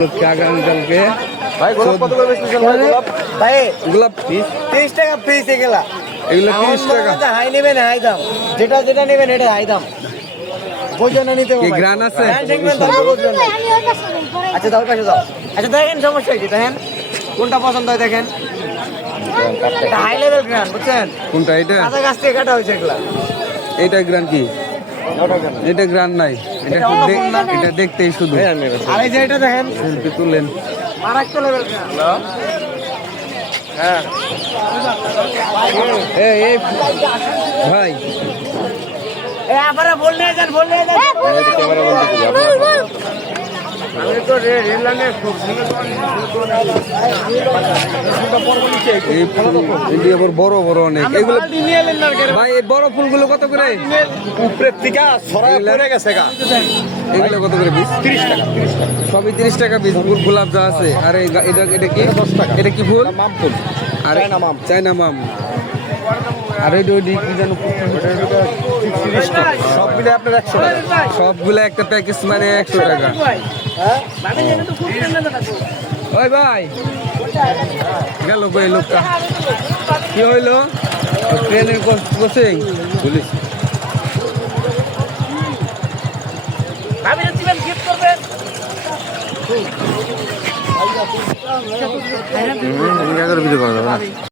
আগামীকালকে ভাই গোলাপ কত করে বেচতেছেন ভাই গোলাপ? ভাই গোলাপ পিস 30 টাকা পিস এগুলা। এগুলো 30 টাকা। হাই নেবেন হাই দাম, যেটা যেটা নেবেন এটা হাই দাম। বুঝছেন না নিতে কি হবে। গ্রান আছে? গ্রান দেখবেন তারপর বুঝবেন না। আচ্ছা দাও পাশে দাও। আচ্ছা দেখেন সমস্যা কি দেখেন কোনটা পছন্দ হয় দেখেন। হাই লেভেল গ্রান বুঝছেন? কোনটা এটা? কাঁচা গাছ থেকে কাটা হয়েছে এগুলা। এটা গ্রান কি? এটা গ্রান নাই, এটা এটা অন্য কোন না? এটা দেখতেই শুধু। আর এই যে এটা দেখেন সেলফি তুলেন। মারাত্মক লেভেল গ্রান। হ্যাঁ এই ভাই আপনারা বললে যান বললে যান। আমি তো রেল লাইনে এই ফুল এটি আবার বড় বড় অনেক। এগুলো নিয়ে এলেন না কেন? ভাই এই বড় ফুলগুলো কত করে? উপরের থেকে ছড়ায় পড়ে গেছে গা। এগুলো কত করে পিস? 30 টাকা 30 টাকা। সবই 30 টাকা পিস। গোলাপ যা আছে। আর এটা এটা কি? 10 টাকা। এটা কি ফুল? মাম ফুল। আর চায়না মাম। চায়না মাম। আর ওই কি যেন সব মিলে আপনার 100 টাকা। সবগুলো একটা প্যাকেজ মানে 100 টাকা। হ্যাঁ ওই ভাই গেল কই লোকটা? কি হইলো? ট্রেনের কোচিং পুলিশ। আমি দিবেন গিফট করবেন। ভিডিও করা যাবে না।